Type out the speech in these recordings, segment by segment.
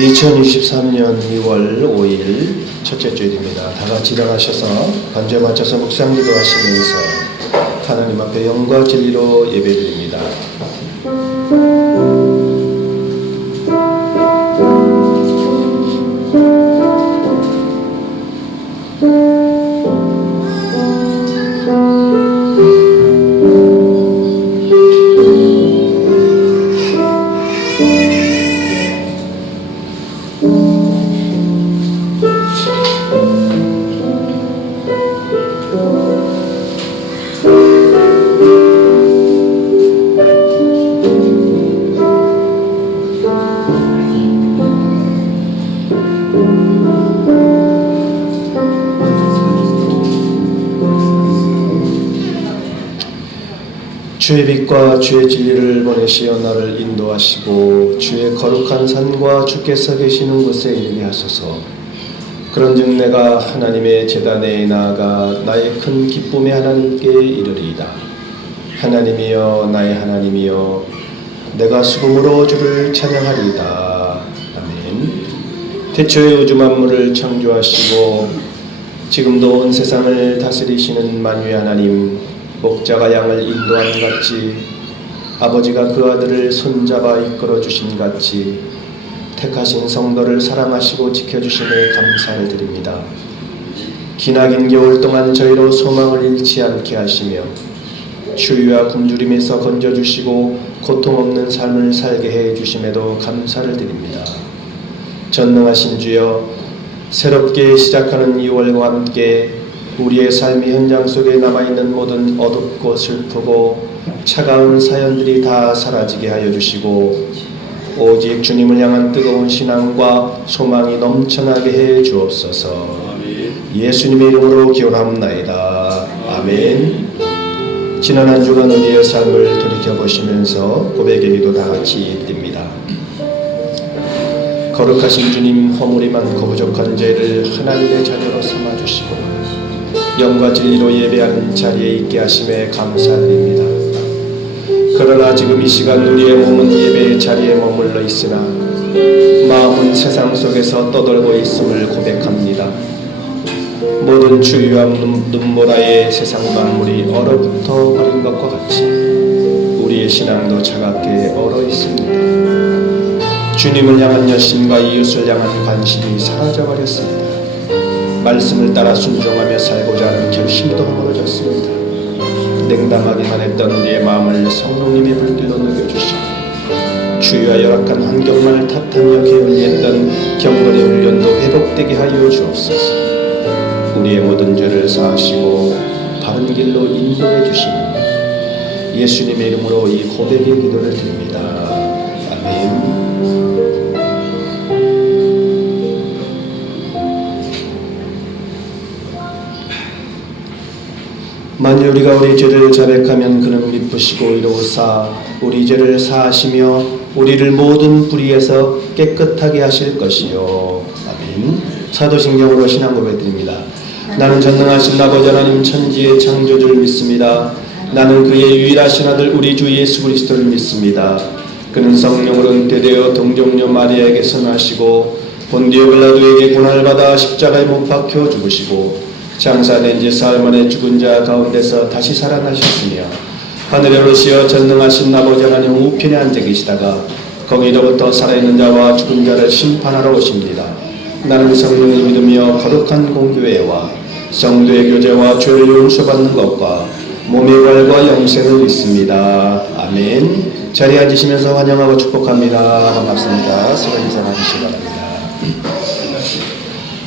2023년 2월 5일 첫째 주일입니다. 다 같이 일어나셔서 반주에 맞춰서 묵상 기도하시면서 하나님 앞에 영과 진리로 예배드립니다. 주의 빛과 주의 진리를 보내시어 나를 인도하시고 주의 거룩한 산과 주께서 계시는 곳에 이르게 하소서. 그런즉 내가 하나님의 제단에 나아가 나의 큰 기쁨의 하나님께 이르리이다. 하나님이여 나의 하나님이여 내가 수금으로 주를 찬양하리이다. 아멘. 태초의 우주 만물을 창조하시고 지금도 온 세상을 다스리시는 만유의 하나님, 목자가 양을 인도한 같이 아버지가 그 아들을 손잡아 이끌어 주신 같이 택하신 성도를 사랑하시고 지켜주심에 감사를 드립니다. 기나긴 겨울 동안 저희로 소망을 잃지 않게 하시며 추위와 굶주림에서 건져주시고 고통 없는 삶을 살게 해주심에도 감사를 드립니다. 전능하신 주여, 새롭게 시작하는 2월과 함께 우리의 삶의 현장 속에 남아있는 모든 어둡고 슬프고 차가운 사연들이 다 사라지게 하여 주시고 오직 주님을 향한 뜨거운 신앙과 소망이 넘쳐나게 해 주옵소서. 예수님의 이름으로 기원합나이다. 아멘. 지난 한 주간 우리의 삶을 돌이켜보시면서 고백의 기도 다 같이 드립니다. 거룩하신 주님, 허물이 많고 부족한 죄를 하나님의 자녀로 삼아주시고 영과 진리로 예배하는 자리에 있게 하심에 감사드립니다. 그러나 지금 이 시간 우리의 몸은 예배의 자리에 머물러 있으나 마음은 세상 속에서 떠돌고 있음을 고백합니다. 모든 추위와 눈보라에 세상 만물이 얼어붙어 버린 것과 같이 우리의 신앙도 차갑게 얼어 있습니다. 주님을 향한 열심과 이웃을 향한 관심이 사라져버렸습니다. 말씀을 따라 순종하며 살고자 하는 결심도 허물어졌습니다. 냉담하기만 했던 우리의 마음을 성령님의 불길로 녹여주시고 추위와 열악한 환경만을 탓하며 게을리했던 경건의 훈련도 회복되게 하여 주옵소서. 우리의 모든 죄를 사하시고 바른 길로 인도해 주시니 예수님의 이름으로 이 고백의 기도를 드립니다. 아멘. 만일 우리가 우리 죄를 자백하면 그는 미쁘시고 이로사 우리 죄를 사하시며 우리를 모든 불의에서 깨끗하게 하실 것이요. 아멘. 사도신경으로 신앙 고백드립니다. 나는 전능하신 아버지 하나님 천지의 창조주를 믿습니다. 나는 그의 유일하신 아들 우리 주 예수 그리스도를 믿습니다. 그는 성령으로 은퇴되어 동정녀 마리아에게서 나시고 본디오 빌라도에게 고난을 받아 십자가에 못 박혀 죽으시고 장사된 지 사흘 만에 죽은 자 가운데서 다시 살아나셨으며 하늘에 오르시어 전능하신 아버지 하나님 우편에 앉아 계시다가 거기로부터 살아있는 자와 죽은 자를 심판하러 오십니다. 나는 성령을 믿으며 거룩한 공교회와 성도의 교제와 죄를 용서받는 것과 몸의 부활과 영생을 믿습니다. 아멘. 자리에 앉으시면서 환영하고 축복합니다. 반갑습니다. 수고 인사하시기 바랍니다.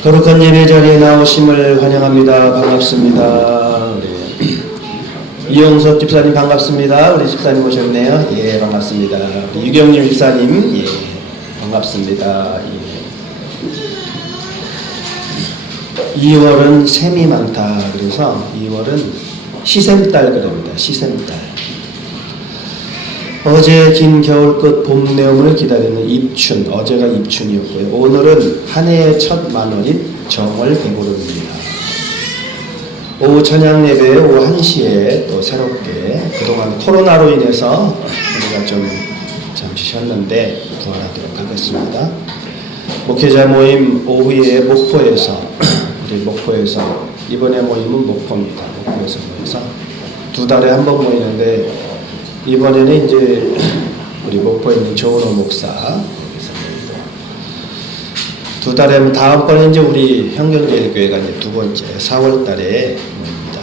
거룩한 예배 자리에 나오심을 환영합니다. 반갑습니다. 이영석 집사님 반갑습니다. 우리 집사님 오셨네요. 예, 반갑습니다. 우리 유경림 집사님, 예, 반갑습니다. 예. 2월은 샘이 많다. 그래서 2월은 시샘달 그럽니다. 시샘달. 어제 긴 겨울 끝 봄 내음을 기다리는 입춘, 어제가 입춘이었고요. 오늘은 한 해의 첫 만월인 정월 대보름입니다. 오후 찬양 예배 오후 1시에 또 새롭게 그동안 코로나로 인해서 우리가 좀 잠시 쉬었는데 부활하도록 하겠습니다. 목회자 모임 오후에 목포에서 우리 목포에서 이번에 모임은 목포입니다. 목포에서 모여서 2달에 한 번 모이는데 이번에는 이제 우리 목포에 있는 조은호 목사 2달에 다음번에 이제 우리 현경제일교회가 이제 2번째 4월달에 모입니다.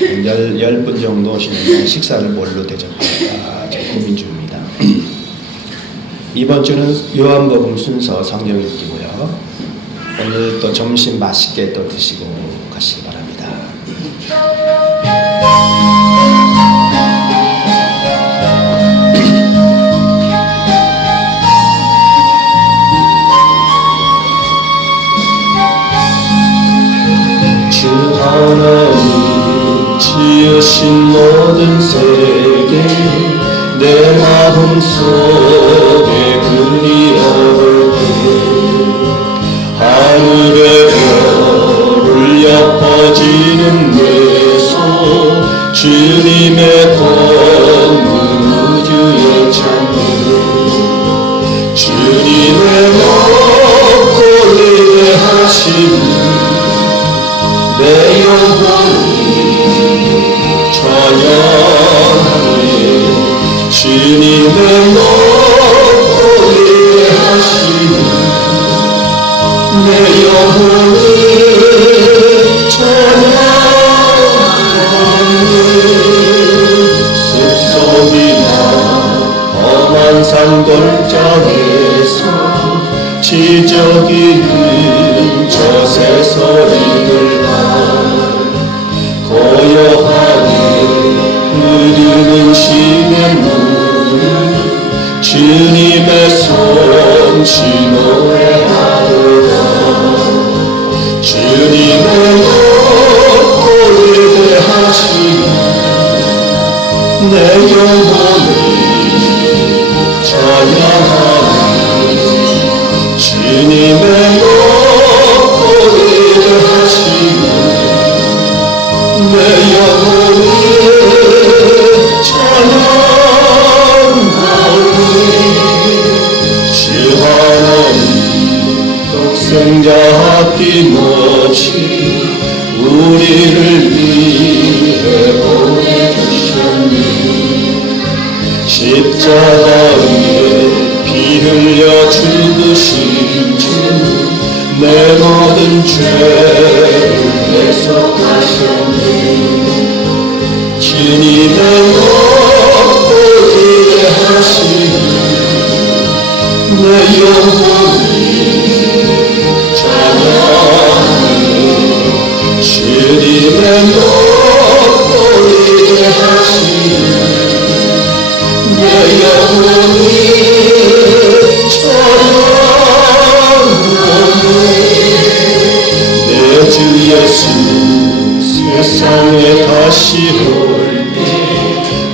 10분 정도 오시는데 식사를 뭘로 대접할까 고민 중입니다. 이번 주는 요한복음 순서 성경 읽기고요. 오늘 또 점심 맛있게 또 드시고 가시기 바랍니다. 주 하나님 지으신 모든 세계 내 마음속에 그리워볼 때 하늘의 별 울려 퍼지는 내 손 주님의 검은 우주의 창문 주님의 높고 위대하심 내 영혼이 찬양하네 주님의 높고 위대하심 내 영혼이 찬양하네 숲속이나 험한 산골짜기에서 지저귀는 저새 소리를 고요하게 흐르는 시냇물을 주님의 솜씨 노래하도다 주님의 높고 위대하심 내 영혼이 찬양하네 주님의 높고 위대하심 내 영혼이 찬양하네 주 하나님 독생자 아낌없이 우리를 위해 보내주셨네 십자가 위에 피 흘려 죽으신 주 내 모든 죄를 대속하셨네 주님의 높고 위대하심 내 영혼이 찬양하네 주님의 높고 위대하심 내 영혼이 찬양하네 내 주 예수 세상에 다시 올 때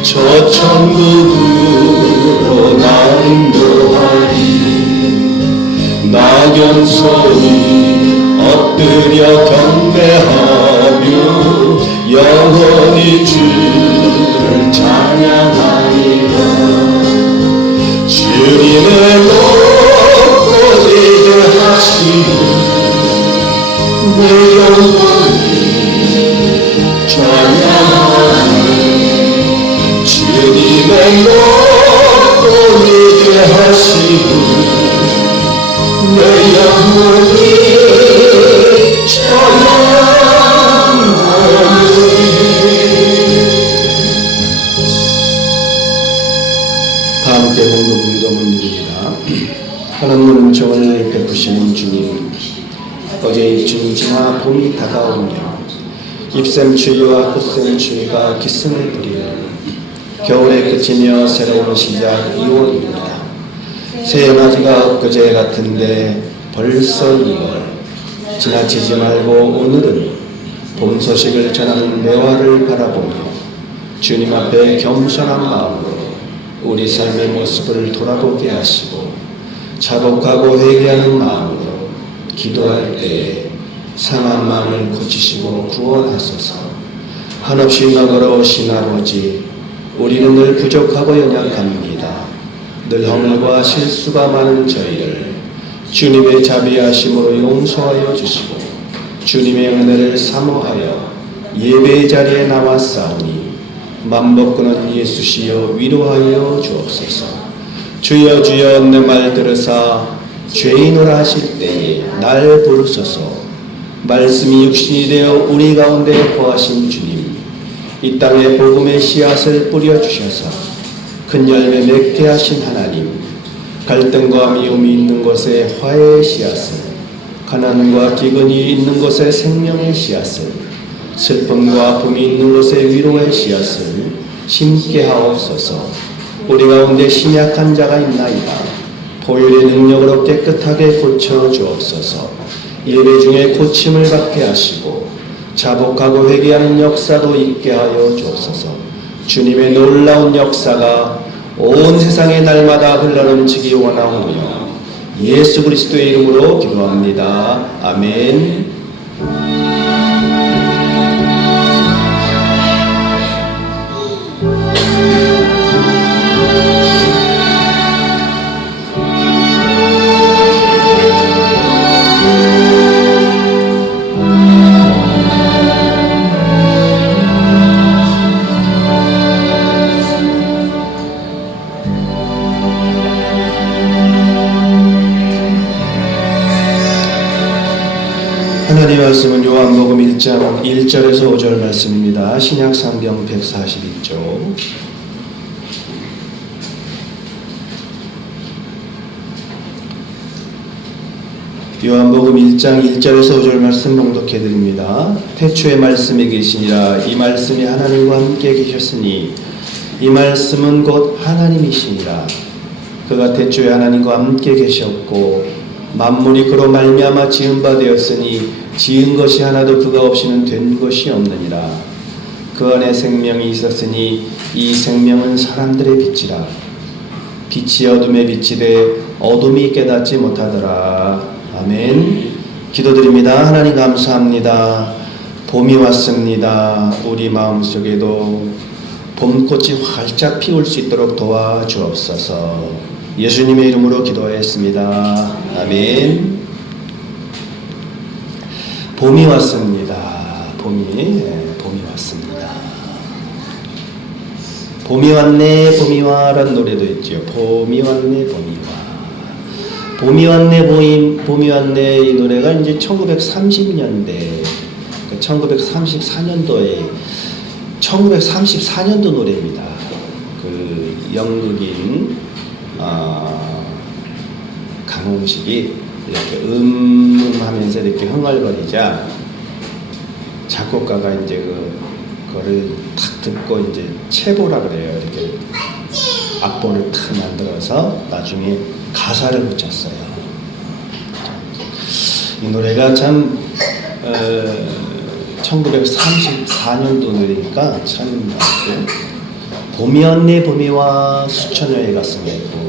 저 천국으로 나 인도하리 낙연소리 엎드려 경배하며 영원히 주를 찬양하리라 주님의 높고 위대하심 내 영혼이 찬양하네 주님의 높고 위대하심 내 영혼이 찬양하네 다 함께 공동 기도문 드립니다. 하나님은 은총을 베푸시는 주님 어제의 주님지나 봄이 다가오며 잎샘 추위와 꽃샘 추위가 기승을 부리는 겨울에 그치며 새로운 시작 2월입니다. 새해 맞이가 엊그제 같은데 벌써 2월 지나치지 말고 오늘은 봄 소식을 전하는 매화를 바라보며 주님 앞에 겸손한 마음으로 우리 삶의 모습을 돌아보게 하시고 자복하고 회개하는 마음으로 기도할 때에 상한 마음을 고치시고 구원하소서. 한없이 너그러우신 아버지, 우리는 늘 부족하고 연약합니다. 늘 허물과 실수가 많은 저희를 주님의 자비하심으로 용서하여 주시고 주님의 은혜를 사모하여 예배의 자리에 나왔사오니 맘먹고는 예수시여 위로하여 주옵소서. 주여 주여 내 말 들으사 죄인으로 하실 때에 날 부르소서. 말씀이 육신이 되어 우리 가운데 거하신 주님, 이 땅에 복음의 씨앗을 뿌려주셔서 큰 열매 맺게 하신 하나님, 갈등과 미움이 있는 곳에 화해의 씨앗을, 가난과 기근이 있는 곳에 생명의 씨앗을, 슬픔과 아픔이 있는 곳에 위로의 씨앗을 심게 하옵소서. 우리 가운데 신약한 자가 있나이다. 보혈의 능력으로 깨끗하게 고쳐 주옵소서. 예배 중에 고침을 받게 하시고 자복하고 회개하는 역사도 있게 하여 주옵소서. 주님의 놀라운 역사가 온 세상에 날마다 흘러넘치기 원하오며 예수 그리스도의 이름으로 기도합니다. 아멘. 하나님의 말씀은 요한복음 1장 1절에서 5절 말씀입니다. 신약성경 141쪽. 요한복음 1장 1절에서 5절 말씀 봉독해 드립니다. 태초에 말씀이 계시니라. 이 말씀이 하나님과 함께 계셨으니 이 말씀은 곧 하나님이시니라. 그가 태초에 하나님과 함께 계셨고 만물이 그로 말미암아 지은 바 되었으니 지은 것이 하나도 그가 없이는 된 것이 없느니라. 그 안에 생명이 있었으니 이 생명은 사람들의 빛이라. 빛이 어둠에 비치되 어둠이 깨닫지 못하더라. 아멘. 기도드립니다. 하나님 감사합니다. 봄이 왔습니다. 우리 마음속에도 봄꽃이 활짝 피울 수 있도록 도와주옵소서. 예수님의 이름으로 기도하였습니다. 아멘. 봄이 왔습니다. 봄이 왔습니다. 봄이 왔네, 봄이 와라는 노래도 있죠. 봄이 왔네, 봄이 와. 봄이 왔네, 봄이 왔네. 이 노래가 이제 1930년대, 1934년도에 1934년도 노래입니다. 그 연극인 강홍식이 이렇게 하면서 이렇게 흥얼거리자 작곡가가 이제 그거를 탁 듣고 이제 체보라 그래요. 이렇게 악보를 탁 만들어서 나중에 가사를 붙였어요. 이 노래가 참 1934년도 노래니까 참 봄이 왔네 봄이 와 수천여의 가슴에 있고.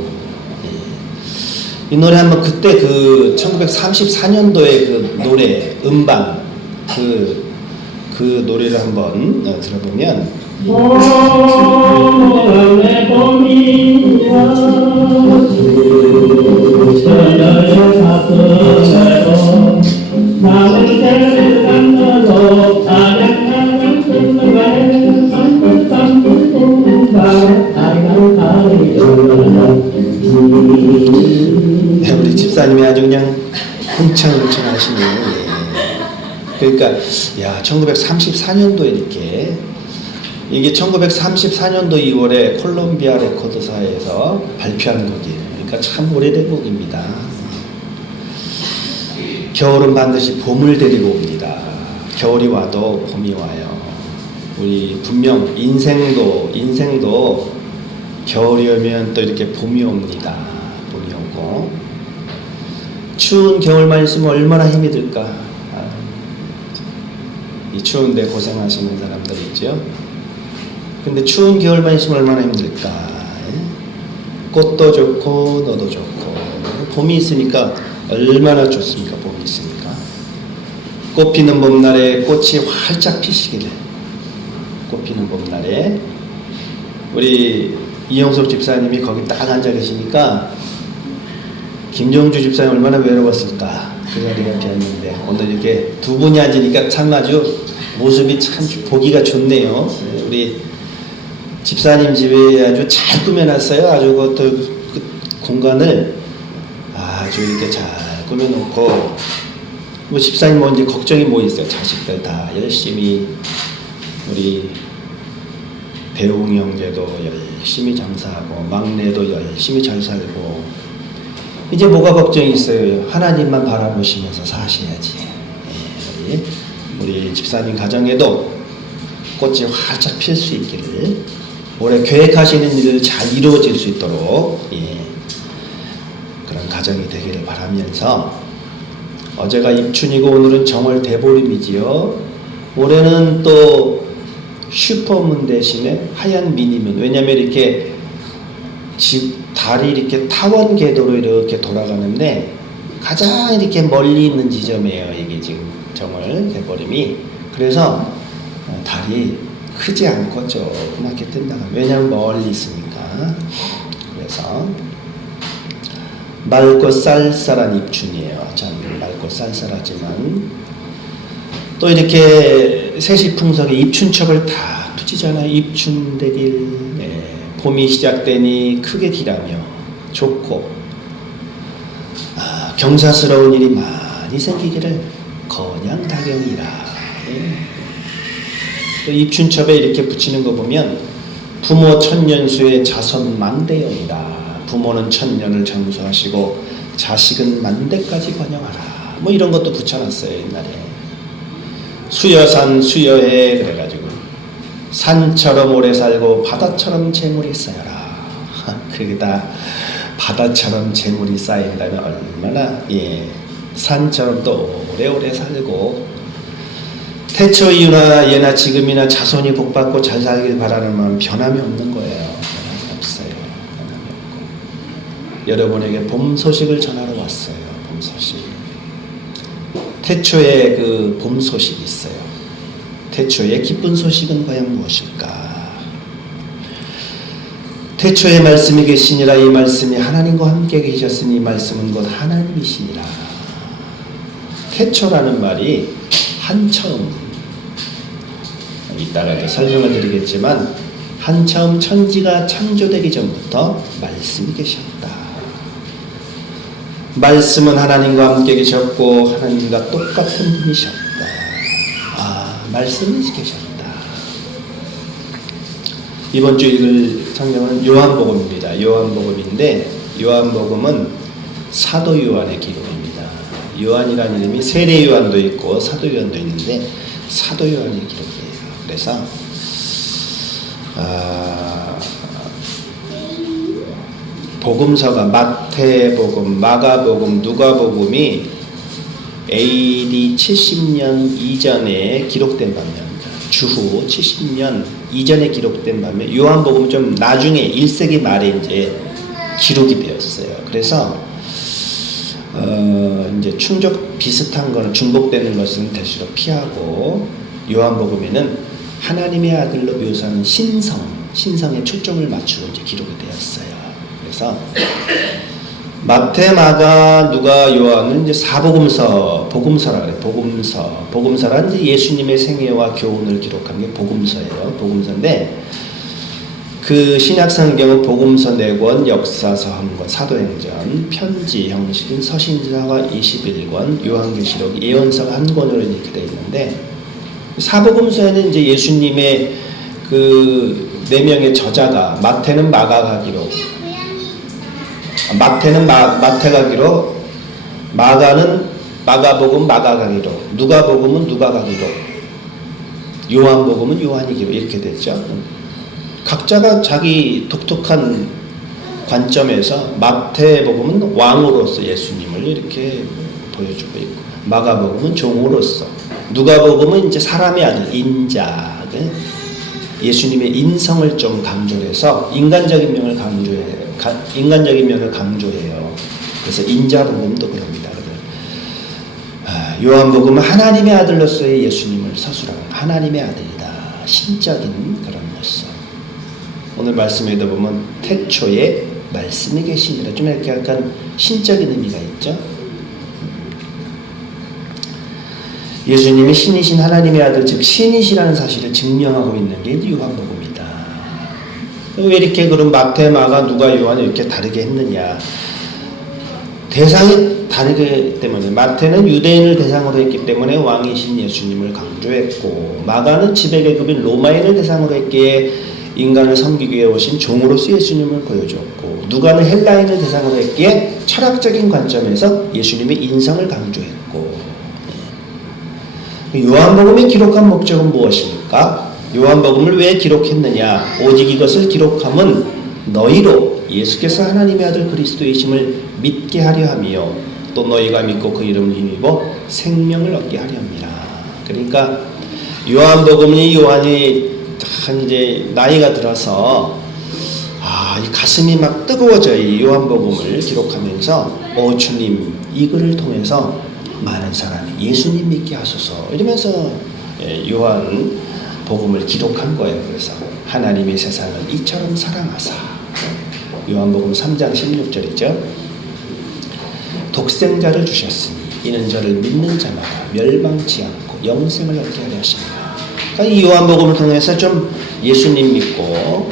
이 노래 한번 그때 그 1934년도에 그 노래 음반 그 노래를 한번 들어보면 우리 집사님이 아주 그냥 흥청흥청 하시네요. 그러니까 야 1934년도에 이렇게 이게 1934년도 2월에 콜롬비아 레코드사에서 발표한 곡이에요. 그러니까 참 오래된 곡입니다. 겨울은 반드시 봄을 데리고 옵니다. 겨울이 와도 봄이 와요. 우리 분명 인생도 겨울이 오면 또 이렇게 봄이 옵니다. 봄이 오고 추운 겨울만 있으면 얼마나 힘이 들까. 이 추운데 고생하시는 사람들 있죠. 근데 추운 겨울만 있으면 얼마나 힘들까. 꽃도 좋고 너도 좋고 봄이 있으니까 얼마나 좋습니까. 봄이 있으니까 꽃 피는 봄날에 꽃이 활짝 피시기를. 꽃 피는 봄날에 우리 이영석 집사님이 거기 딱 앉아 계시니까 김정주 집사님 얼마나 외로웠을까 그 자리가 비었는데 오늘 이렇게 두 분이 앉으니까 참 아주 모습이 참 보기가 좋네요. 우리 집사님 집에 아주 잘 꾸며놨어요. 아주 그 공간을 아주 이렇게 잘 꾸며놓고 뭐 집사님 뭐 이제 걱정이 뭐 있어요. 자식들 다 열심히 우리 배웅 형제도 열심히 장사하고 막내도 열심히 잘 살고 이제 뭐가 걱정이 있어요. 하나님만 바라보시면서 사셔야지. 우리 집사님 가정에도 꽃이 활짝 필 수 있기를 올해 계획하시는 일을 잘 이루어질 수 있도록 그런 가정이 되기를 바라면서 어제가 입춘이고 오늘은 정월 대보름이지요. 올해는 또 슈퍼문 대신에 하얀 미니문. 왜냐하면 이렇게 달이 이렇게 타원 궤도로 이렇게 돌아가는데 가장 이렇게 멀리 있는 지점이에요. 이게 지금 정월 대보름이. 그래서 달이 크지 않고 조그맣게 뜬다. 왜냐하면 멀리 있으니까. 그래서 맑고 쌀쌀한 입춘이에요. 참 맑고 쌀쌀하지만 또 이렇게 세시풍석에 입춘첩을 다 붙이잖아요. 입춘대길. 봄이 시작되니 크게 기라며 좋고 경사스러운 일이 많이 생기기를 건양다경이라. 또 입춘첩에 이렇게 붙이는 거 보면 부모 천년수의 자손 만대영이라. 부모는 천년을 장수하시고 자식은 만대까지 번영하라. 뭐 이런 것도 붙여놨어요. 옛날에 수여산 수여해 그래가지고 산처럼 오래 살고 바다처럼 재물이 쌓여라. 그게 다 바다처럼 재물이 쌓인다면 얼마나 산처럼 또 오래오래 살고 태초 이후나 예나 지금이나 자손이 복받고 잘 살길 바라는 마음 변함이 없는 거예요. 변함이 없어요. 변함이 없고 여러분에게 봄 소식을 전하러 왔어요. 봄 소식. 태초에 그 봄 소식이 있어요. 태초의 기쁜 소식은 과연 무엇일까? 태초에 말씀이 계시니라. 이 말씀이 하나님과 함께 계셨으니 이 말씀은 곧 하나님이시니라. 태초라는 말이 한처음, 이따가도 설명을 드리겠지만 한처음 천지가 창조되기 전부터 말씀이 계셨다. 말씀은 하나님과 함께 계셨고 하나님과 똑같은 분이셨다. 말씀이 계셨다. 이번 주 읽을 성경은 요한복음입니다. 요한복음인데 요한복음은 사도 요한의 기록입니다. 요한이라는 이름이 세례 요한도 있고 사도 요한도 있는데 사도 요한의 기록이에요. 그래서 복음서가 마태복음, 마가복음, 누가복음이 AD 70년 이전에 기록된 반면입니다. 주후 70년 이전에 기록된 반면 요한복음은 좀 나중에 1세기 말에 이제 기록이 되었어요. 그래서 이제 충족 비슷한 거는 중복되는 것은 대수로 피하고 요한복음에는 하나님의 아들로 묘사하는 신성에 초점을 맞추고 이제 기록이 되었어요. 그래서 마태, 마가, 누가, 요한은 이제 사복음서, 복음서라 그래. 복음서란 이제 예수님의 생애와 교훈을 기록한 게 복음서예요. 복음서인데 그 신약 성경은 복음서 4권, 역사서 1권, 사도행전, 편지 형식인 서신서가 21권, 요한계시록, 예언서가 1권으로 이렇게 되어 있는데 사복음서에는 이제 예수님의 그 4명의 저자가 마태는 마가가 기록, 마태는 마태가 기록, 마가는 마가복음 마가가 기록, 누가복음은 누가가 기록, 요한복음은 요한이 기록 이렇게 됐죠. 각자가 자기 독특한 관점에서 마태복음은 왕으로서 예수님을 이렇게 보여주고 있고, 마가복음은 종으로서, 누가복음은 이제 사람의 아들 인자, 예수님의 인성을 좀 강조해서 인간적인 면을 강조해요. 그래서 인자복음도 그럽니다. 요한복음은 하나님의 아들로서의 예수님을 서술하는 하나님의 아들이다. 신적인 그런 모습. 오늘 말씀에도 보면 태초에 말씀이 계시니라. 좀 이렇게 약간 신적인 의미가 있죠. 예수님이 신이신 하나님의 아들, 즉 신이시라는 사실을 증명하고 있는 게 요한복음이다. 왜 이렇게 그럼 마태, 마가, 누가, 요한이 이렇게 다르게 했느냐? 대상이 다르기 때문에 마태는 유대인을 대상으로 했기 때문에 왕이신 예수님을 강조했고, 마가는 지배계급인 로마인을 대상으로 했기에 인간을 섬기기 위해 오신 종으로서 예수님을 보여줬고, 누가는 헬라인을 대상으로 했기에 철학적인 관점에서 예수님의 인성을 강조했고, 요한복음이 기록한 목적은 무엇입니까? 요한복음을 왜 기록했느냐? 오직 이것을 기록함은 너희로 예수께서 하나님의 아들 그리스도이심을 믿게 하려 하며 또 너희가 믿고 그 이름을 힘입어 생명을 얻게 하려 함이라. 그러니까 요한복음이 요한이 이제 나이가 들어서 이 가슴이 막 뜨거워져. 이 요한복음을 기록하면서 주님 이 글을 통해서 많은 사람이 예수님 믿게 하소서 이러면서 요한 복음을 기록한 거예요. 그래서 하나님의 세상을 이처럼 사랑하사, 요한복음 3장 16절이죠. 독생자를 주셨으니 이는 저를 믿는 자마다 멸망치 않고 영생을 얻게 하려 하십니다. 그러니까 이 요한복음을 통해서 좀 예수님 믿고,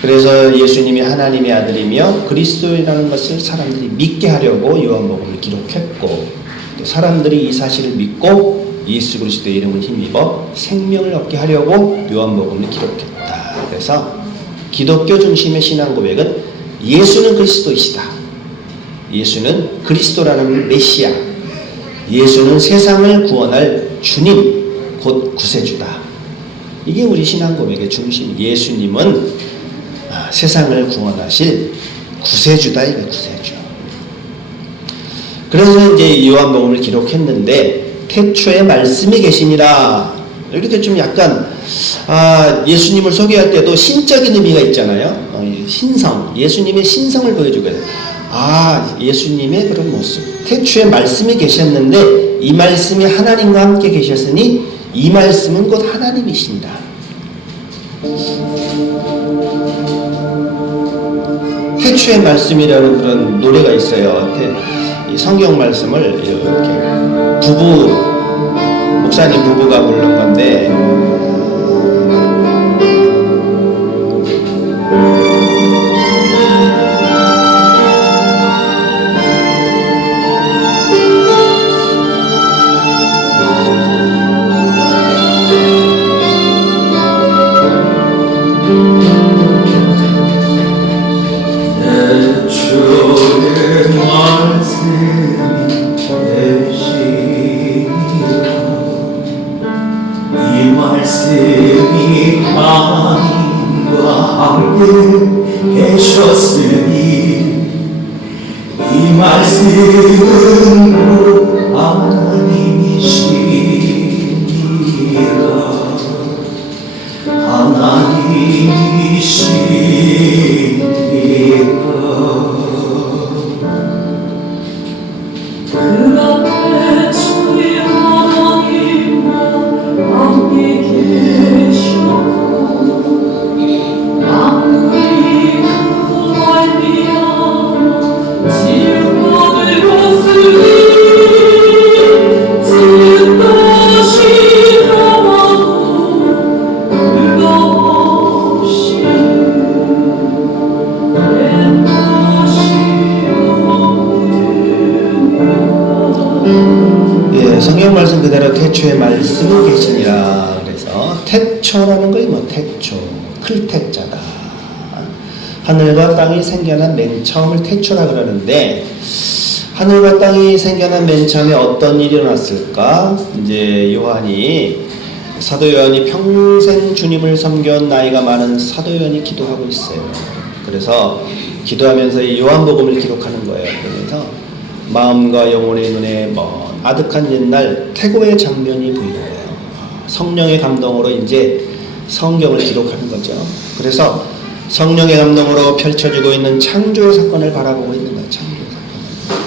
그래서 예수님이 하나님의 아들이며 그리스도라는 것을 사람들이 믿게 하려고 요한복음을 기록했고, 또 사람들이 이 사실을 믿고 예수 그리스도의 이름을 힘입어 생명을 얻게 하려고 요한복음을 기록했다. 그래서 기독교 중심의 신앙 고백은 예수는 그리스도이시다. 예수는 그리스도라는 메시아. 예수는 세상을 구원할 주님, 곧 구세주다. 이게 우리 신앙 고백의 중심. 예수님은 세상을 구원하실 구세주다. 이게 구세주. 그래서 이제 요한복음을 기록했는데 태초에 말씀이 계시니라. 이렇게 좀 약간 예수님을 소개할 때도 신적인 의미가 있잖아요. 신성, 예수님의 신성을 보여주거든요. 예수님의 그런 모습. 태초에 말씀이 계셨는데 이 말씀이 하나님과 함께 계셨으니 이 말씀은 곧 하나님이십니다. 태초의 말씀이라는 그런 노래가 있어요. 이 성경 말씀을 이렇게 목사님 부부가 부른 건데, 성경 말씀 그대로 태초에 말씀이 계시니라. 그래서 태초라는 것이 태초, 클태자다. 하늘과 땅이 생겨난 맨 처음을 태초라 그러는데, 하늘과 땅이 생겨난 맨 처음에 어떤 일이 일어났을까? 이제 사도 요한이 평생 주님을 섬겨온 나이가 많은 사도 요한이 기도하고 있어요. 그래서 기도하면서 이 요한복음을 기록하는 거예요. 그러면서 마음과 영혼의 눈에 아득한 옛날 태고의 장면이 보이는 거예요. 성령의 감동으로 이제 성경을 기록하는 거죠. 그래서 성령의 감동으로 펼쳐지고 있는 창조의 사건을 바라보고 있는 거예요. 창조의 사건.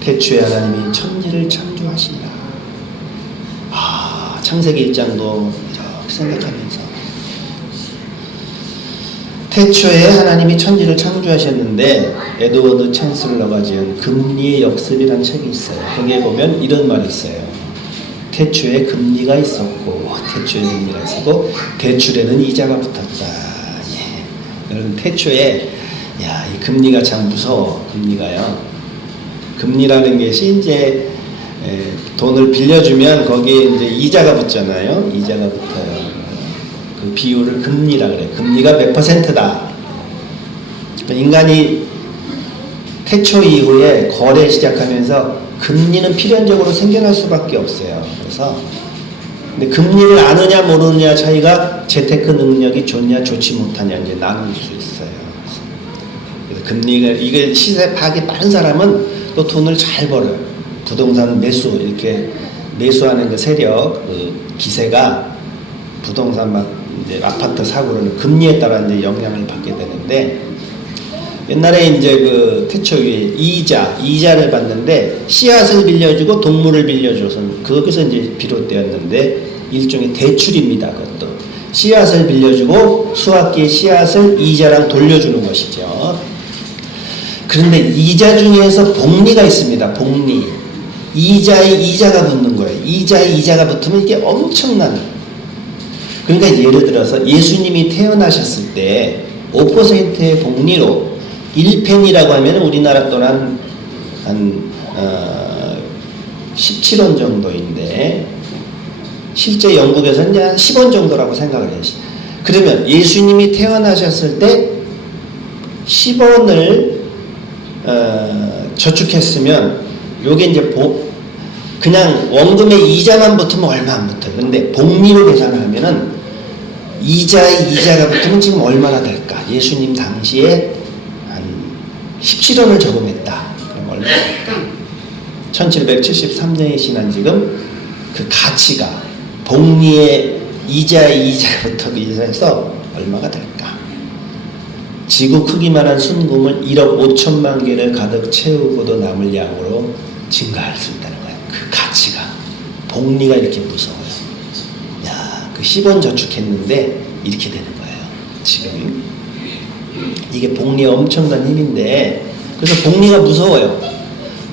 태초에 하나님이 천지를 창조하시니라. 창세기 1장도 이렇게 생각하면서 태초에 하나님이 천지를 창조하셨는데 에드워드 챈슬러가 지은 금리의 역습이라는 책이 있어요. 거기에 보면 이런 말이 있어요. 태초에 금리가 있었고 태초에 금리가 있었고 대출에는 이자가 붙었다. 예. 여러분 태초에 이 금리가 참 무서워. 금리가요. 금리라는 것이 이제 돈을 빌려주면 거기에 이제 이자가 붙잖아요. 이자가 붙어요. 그 비율을 금리라 그래요. 금리가 몇 %다. 인간이 태초 이후에 거래 시작하면서 금리는 필연적으로 생겨날 수밖에 없어요. 그래서 근데 금리를 아느냐 모르느냐 차이가 재테크 능력이 좋냐 좋지 못하냐 이제 나눌 수 있어요. 그래서 금리가 이게 시세 파악이 빠른 사람은 또 돈을 잘 벌어요. 부동산 매수 이렇게 매수하는 그 세력 그 기세가 부동산 막 이제 아파트 사고로는 금리에 따라 이제 영향을 받게 되는데 옛날에 이제 그 태초 위에 이자를 받는데 씨앗을 빌려주고 동물을 빌려줘서 거기서 이제 비롯되었는데 일종의 대출입니다. 그것도 씨앗을 빌려주고 수확기의 씨앗을 이자랑 돌려주는 것이죠. 그런데 이자 중에서 복리가 있습니다. 복리. 이자에 이자가 붙는 거예요. 이자에 이자가 붙으면 이게 엄청난. 그러니까 예를 들어서 예수님이 태어나셨을 때 5%의 복리로 1펜이라고 하면 우리나라 돈 한 17원 정도인데 실제 영국에서는 이제 한 10원 정도라고 생각을 해요. 그러면 예수님이 태어나셨을 때 10원을 저축했으면 요게 이제 그냥 원금의 이자만 붙으면 얼마 안 붙어요. 근데 복리로 계산을 하면은 이자에 이자가 붙으면 지금 얼마나 될까? 예수님 당시에 한 17원을 저금했다. 그럼 얼마 될까? 1773년이 지난 지금 그 가치가 복리의 이자에 이자가 붙어서 얼마가 될까? 지구 크기만한 순금을 1억 5천만 개를 가득 채우고도 남을 양으로 증가할 수 있다는 거예요. 그 가치가. 복리가 이렇게 무서워요. 그 10원 저축했는데 이렇게 되는 거예요. 지금. 이게 복리의 엄청난 힘인데 그래서 복리가 무서워요.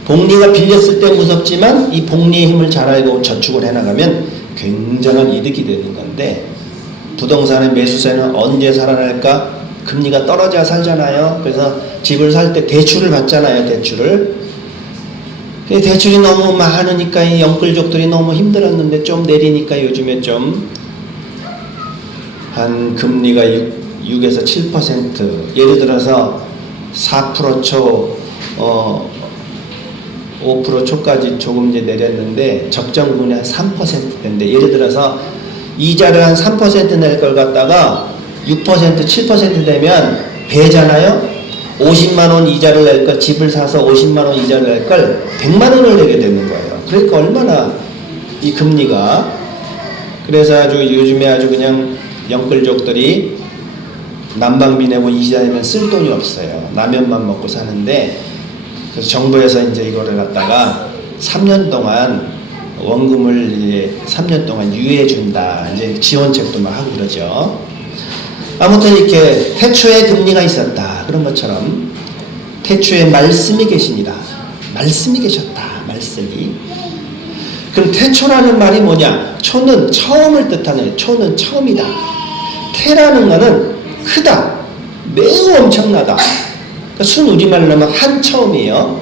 복리가 빌렸을 때 무섭지만 이 복리의 힘을 잘 알고 저축을 해나가면 굉장한 이득이 되는 건데 부동산의 매수세는 언제 살아날까? 금리가 떨어져야 살잖아요. 그래서 집을 살 때 대출을 받잖아요. 대출이 너무 많으니까 이 영끌족들이 너무 힘들었는데 좀 내리니까 요즘에 좀 한 금리가 6에서 7% 예를 들어서 4% 초 5% 초까지 조금 이제 내렸는데 적정분이 한 3%인데 예를 들어서 이자를 한 3% 낼 걸 갖다가 6% 7% 되면 배잖아요. 50만 원 이자를 낼 걸 집을 사서 50만 원 이자를 낼 걸 100만 원을 내게 되는 거예요. 그러니까 얼마나 이 금리가 그래서 아주 요즘에 아주 그냥 영끌족들이 난방비 내고 이자 내면 쓸 돈이 없어요. 라면만 먹고 사는데 그래서 정부에서 이제 이거를 갖다가 3년 동안 원금을 이제 3년 동안 유예해 준다. 이제 지원책도 막 하고 그러죠. 아무튼 이렇게 태초에 금리가 있었다. 그런 것처럼 태초에 말씀이 계시니라. 말씀이 계셨다. 말씀이. 그럼 태초라는 말이 뭐냐? 초는 처음을 뜻하는 초는 처음이다. 태라는 거는 크다. 매우 엄청나다. 그러니까 순우리말로 하면 한 처음이에요.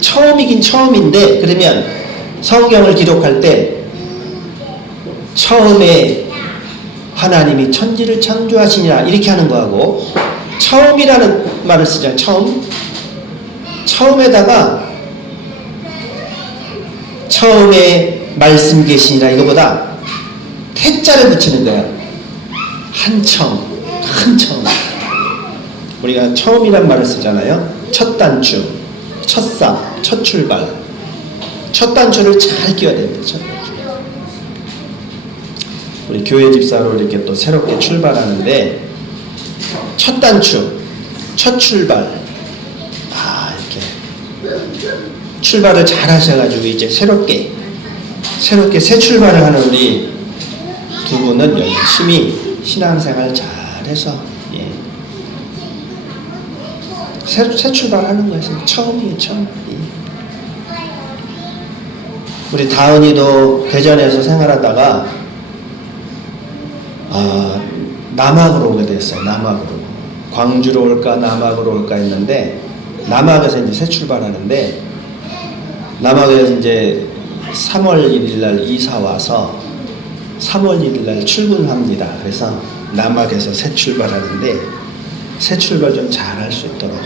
처음이긴 처음인데 그러면 성경을 기록할 때 처음에 하나님이 천지를 창조하시니라 이렇게 하는 거하고 처음이라는 말을 쓰잖아요. 처음에다가 처음에 말씀 계시니라 이거보다 태자를 붙이는 거예요. 한 처음. 우리가 처음이란 말을 쓰잖아요. 첫 단추, 첫 삽, 첫 출발. 첫 단추를 잘 끼워야 됩니다. 첫 단추. 우리 교회 집사로 이렇게 또 새롭게 출발하는데 첫 단추, 첫 출발. 이렇게 출발을 잘 하셔가지고 이제 새롭게 새 출발을 하는 우리 두 분은 열심히 신앙생활 잘 해서 새 출발하는 거예요. 처음이에요, 처음. 우리 다은이도 대전에서 생활하다가 남학으로 오게 됐어요. 남학으로. 광주로 올까 남학으로 올까 했는데 남학에서 이제 새 출발하는데 남학에서 이제 3월 1일 날 이사 와서 3월 1일 날 출근합니다. 그래서 남학에서 새 출발하는데 새 출발 좀 잘할 수 있도록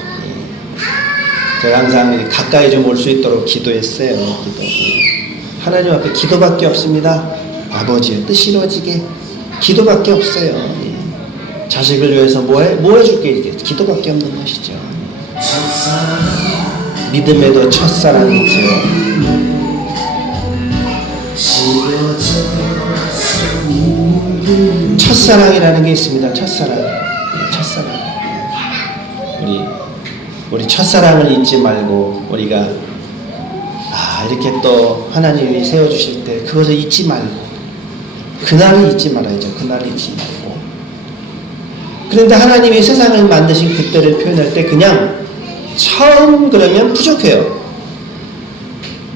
제가 항상 가까이 좀 올 수 있도록 기도했어요. 기도. 하나님 앞에 기도밖에 없습니다. 아버지의 뜻이 이루어지게 기도밖에 없어요. 자식을 위해서 뭐 해줄게 이게 기도밖에 없는 것이죠. 믿음에도 첫사랑이 있어요. 첫사랑이라는 게 있습니다. 첫사랑. 우리 첫사랑을 잊지 말고 우리가 이렇게 또 하나님이 세워주실 때 그것을 잊지 말고 그날을 잊지 말아야죠. 그날을 잊지 말고. 그런데 하나님이 세상을 만드신 그때를 표현할 때 그냥 처음 그러면 부족해요.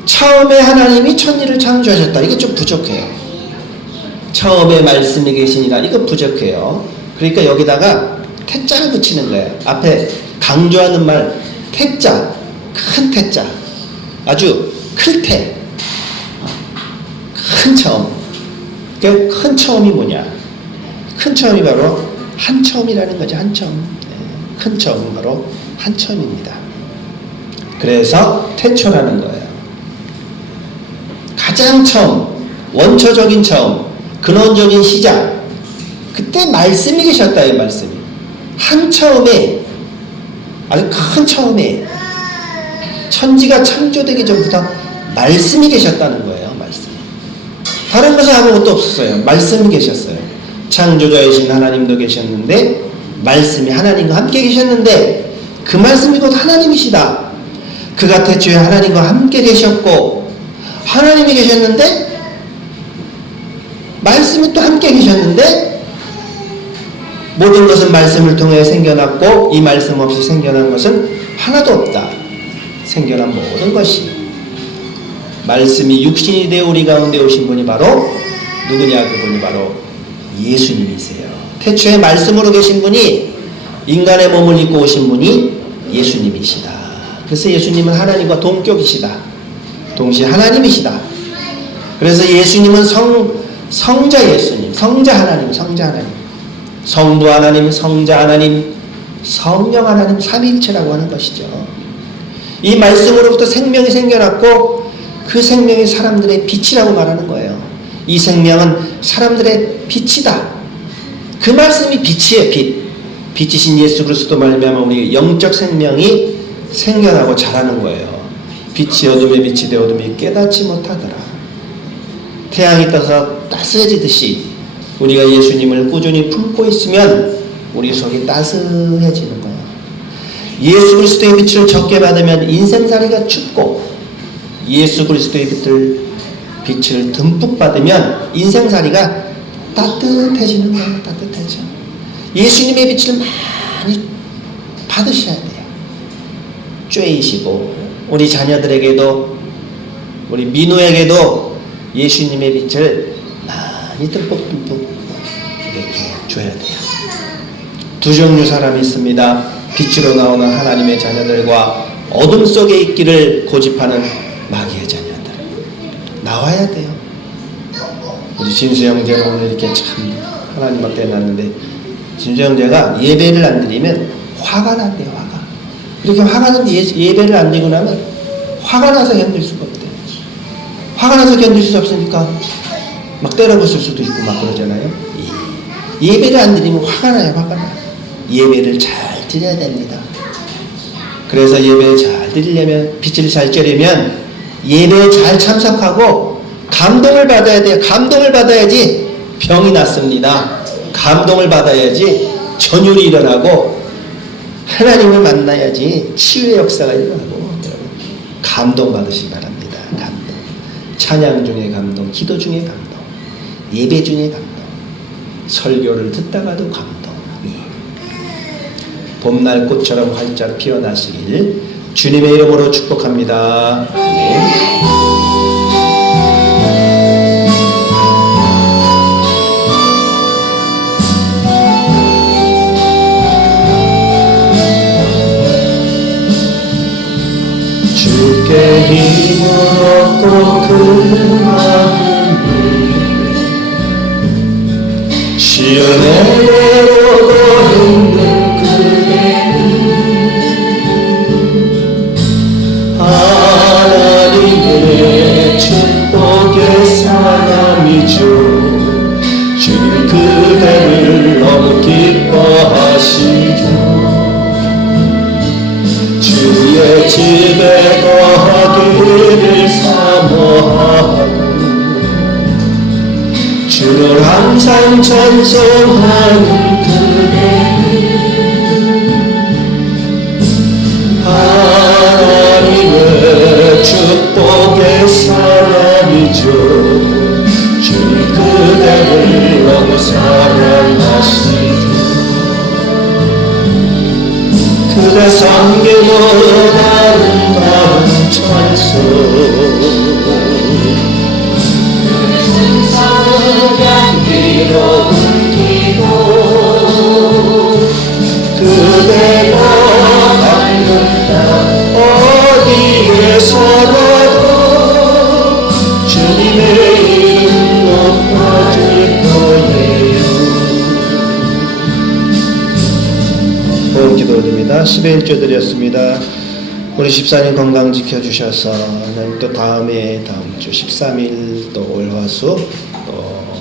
처음에 하나님이 천지를 창조하셨다. 이게 좀 부족해요. 처음에 말씀이 계시니라. 이거 부족해요. 그러니까 여기다가 태자를 붙이는 거예요. 앞에 강조하는 말 태자, 큰 태자, 아주 클태, 큰 처음. 그러니까 큰 처음이 뭐냐? 큰 처음이 바로 한 처음이라는 거죠. 한 처음. 큰 처음은 바로 한 처음입니다. 그래서 태초라는 거예요. 가장 처음, 원초적인 처음, 근원적인 시작. 그때 말씀이 계셨다. 이 말씀이 한 처음에, 아주 큰 처음에 천지가 창조되기 전부터 말씀이 계셨다는 거예요. 말씀이. 다른 것은 아무것도 없었어요. 말씀이 계셨어요. 창조자이신 하나님도 계셨는데 말씀이 하나님과 함께 계셨는데 그 말씀이 곧 하나님이시다. 그가 태초에 하나님과 함께 계셨고 하나님이 계셨는데 말씀이 또 함께 계셨는데 모든 것은 말씀을 통해 생겨났고 이 말씀 없이 생겨난 것은 하나도 없다. 생겨난 모든 것이 말씀이 육신이 되어 우리 가운데 오신 분이 바로 누구냐? 그분이 바로 예수님이세요. 태초에 말씀으로 계신 분이 인간의 몸을 입고 오신 분이 예수님이시다. 그래서 예수님은 하나님과 동격이시다. 동시에 하나님이시다. 그래서 예수님은 성자 예수님, 성자 하나님, 성자 하나님, 성부 하나님, 성자 하나님, 성령 하나님 삼위일체라고 하는 것이죠. 이 말씀으로부터 생명이 생겨났고 그 생명이 사람들의 빛이라고 말하는 거예요. 이 생명은 사람들의 빛이다. 그 말씀이 빛이에요. 빛. 빛이신 예수 그리스도 말미암아 우리 영적 생명이 생겨나고 자라는 거예요. 빛이 어둠에 빛이 되어 어둠이 깨닫지 못하더라. 태양이 떠서 따스해지듯이 우리가 예수님을 꾸준히 품고 있으면 우리 속이 따스해지는 거예요. 예수 그리스도의 빛을 적게 받으면 인생살이가 춥고 예수 그리스도의 빛을 듬뿍 받으면 인생살이가 따뜻해지는 거예요. 따뜻해져. 예수님의 빛을 많이 받으셔야 돼요. 쬐이시고 우리 자녀들에게도 우리 민우에게도 예수님의 빛을 많이 듬뿍듬뿍 이렇게 줘야 돼요. 두 종류 사람이 있습니다. 빛으로 나오는 하나님의 자녀들과 어둠 속에 있기를 고집하는 마귀의 자녀들. 나와야 돼요. 우리 진수 형제는 오늘 이렇게 참 하나님 앞에 놨는데 진수 형제가 예배를 안 드리면 화가 난대요. 화가. 이렇게 화가 나는데 예배를 안 드리고 나면 화가 나서 견딜 수가 없대요. 화가 나서 견딜 수 없으니까 막 때려부술 수도 있고 막 그러잖아요. 예배를 안 드리면 화가 나요. 화가 나요. 예배를 잘 드려야 됩니다. 그래서 예배를 잘 드리려면 빛을 잘 쬐려면 예배에 잘 참석하고 감동을 받아야 돼요. 감동을 받아야지 병이 낫습니다. 감동을 받아야지 전율이 일어나고 하나님을 만나야지 치유의 역사가 일어나고 여러분 감동 받으시기 바랍니다. 감동. 찬양 중에 감동, 기도 중에 감동, 예배 중에 감동, 설교를 듣다가도 감동. 봄날 꽃처럼 활짝 피어나시길 주님의 이름으로 축복합니다. 아멘. 주께 힘을 얻고 그 마음을 시온에로도 있는 그대는 하나님의 축복의 사람이죠. 주님 그대를 너무 기뻐하시죠. 주의 집에 거하기를 사모하고 주를 항상 찬송하는 그대는 하나님의 축복의 사람이죠. 주님 그대를 너무 사랑하시죠. 그대 섬기는 아름다운 찬송 향기로운 기도 그대가 밟는 땅 어디에서라도 주님의 이름 높아질 거예요. 호흡 기도드립니다. 11조 드렸습니다. 우리 집사님 건강 지켜주셔서 하나님 또 다음 주 13일 또 월화수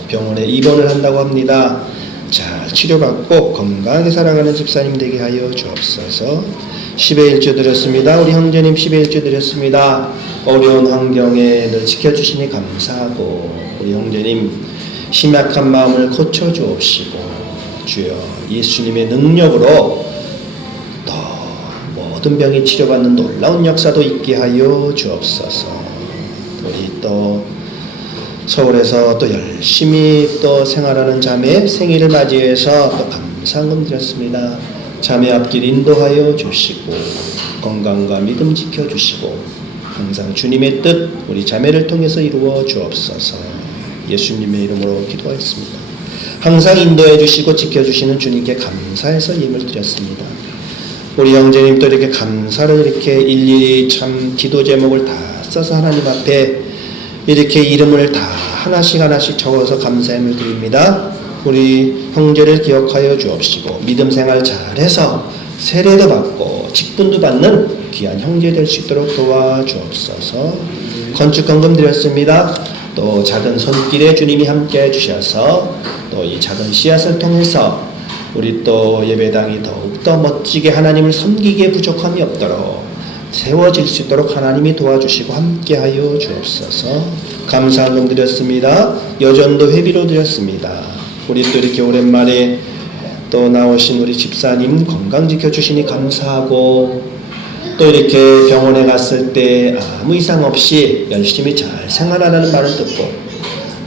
병원에 입원을 한다고 합니다. 잘 치료받고 건강하게 살아가는 집사님 되게 하여 주옵소서. 10의 1조 드렸습니다. 우리 형제님 10의 1조 드렸습니다. 어려운 환경에 늘 지켜주시니 감사하고 우리 형제님 심약한 마음을 고쳐주옵시고 주여 예수님의 능력으로 더 모든 병이 치료받는 놀라운 역사도 있게 하여 주옵소서. 우리 또 서울에서 또 열심히 또 생활하는 자매 생일을 맞이해서 또 감사금 드렸습니다. 자매 앞길 인도하여 주시고 건강과 믿음 지켜주시고 항상 주님의 뜻 우리 자매를 통해서 이루어 주옵소서. 예수님의 이름으로 기도하였습니다. 항상 인도해 주시고 지켜주시는 주님께 감사해서 예물 드렸습니다. 우리 형제님 또 이렇게 감사를 이렇게 일일이 참 기도 제목을 다 써서 하나님 앞에 이렇게 이름을 다 하나씩 적어서 감사함을 드립니다. 우리 형제를 기억하여 주옵시고 믿음 생활 잘해서 세례도 받고 직분도 받는 귀한 형제 될 수 있도록 도와주옵소서. 건축헌금 드렸습니다. 또 작은 손길에 주님이 함께 해주셔서 또 이 작은 씨앗을 통해서 우리 또 예배당이 더욱더 멋지게 하나님을 섬기기에 부족함이 없도록 세워질 수 있도록 하나님이 도와주시고 함께하여 주옵소서. 감사한 금 드렸습니다. 여전도 회비로 드렸습니다. 우리 또 이렇게 오랜만에 또 나오신 우리 집사님 건강 지켜주시니 감사하고 또 이렇게 병원에 갔을 때 아무 이상 없이 열심히 잘 생활하라는 말을 듣고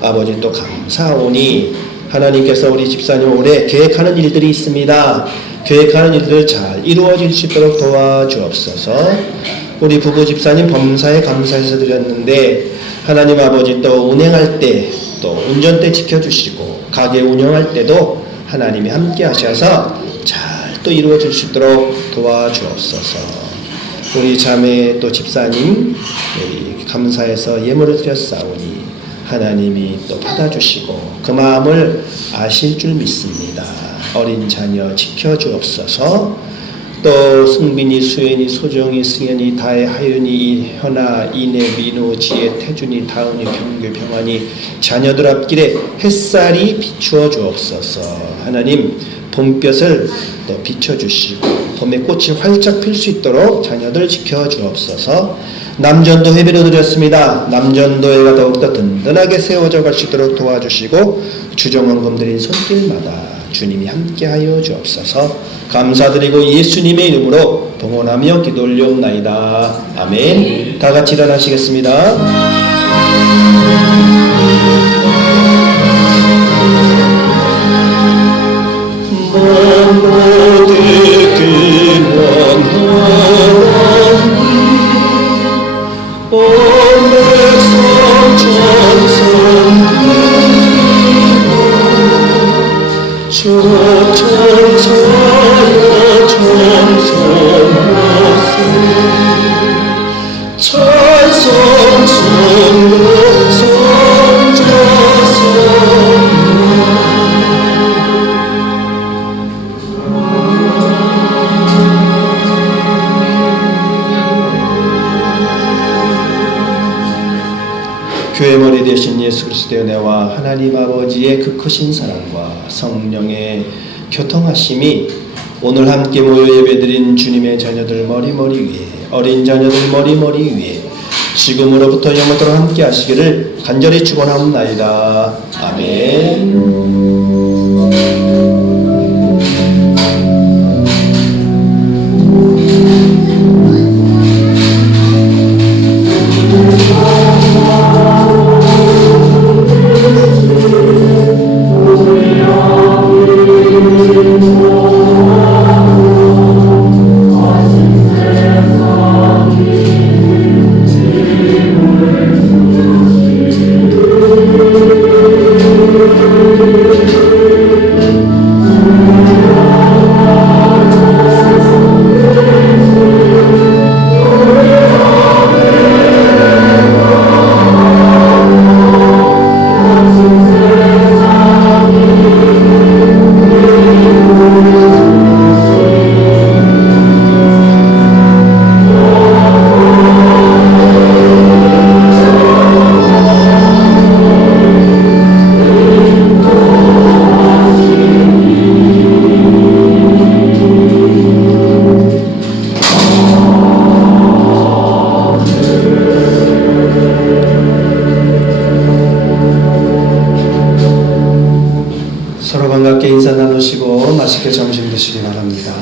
아버지 또 감사하오니 하나님께서 우리 집사님 올해 계획하는 일들이 있습니다. 계획하는 일들 잘 이루어질 수 있도록 도와주옵소서. 우리 부부 집사님 범사에 감사해서 드렸는데 하나님 아버지 또 운행할 때 또 운전대 지켜주시고 가게 운영할 때도 하나님이 함께 하셔서 잘 또 이루어질 수 있도록 도와주옵소서. 우리 자매 또 집사님 감사해서 예물을 드렸사오니 하나님이 또 받아주시고 그 마음을 아실 줄 믿습니다. 어린 자녀 지켜주옵소서. 또 승빈이, 수연이, 소정이, 승현이, 다혜, 하윤이, 현아, 이내, 민우, 지혜, 태준이, 다은이, 경규, 병환이 자녀들 앞길에 햇살이 비추어 주옵소서. 하나님 봄볕을 또 비춰주시고 봄의 꽃이 활짝 필 수 있도록 자녀들 지켜주옵소서. 남전도 회비로 드렸습니다. 남전도회가 더욱더 든든하게 세워져 갈 수 있도록 도와주시고 주정헌금 드린 손길마다 주님이 함께하여 주옵소서. 감사드리고 예수님의 이름으로 동원하며 기도 올려옵나이다. 아멘. 다 같이 일어나시겠습니다. 모두 그 천사여 천성하세 찬송 성로 성자성 교회 머리 되신 예수 그리스도의 은혜와 하나님 아버지의 그 크신 사랑과 성령의 교통하심이 오늘 함께 모여 예배드린 주님의 자녀들 머리머리 위에 어린 자녀들 머리머리 위에 지금으로부터 영원토록 함께 하시기를 간절히 축원하옵나이다. 아멘. 서로 반갑게 인사 나누시고 맛있게 점심 드시기 바랍니다.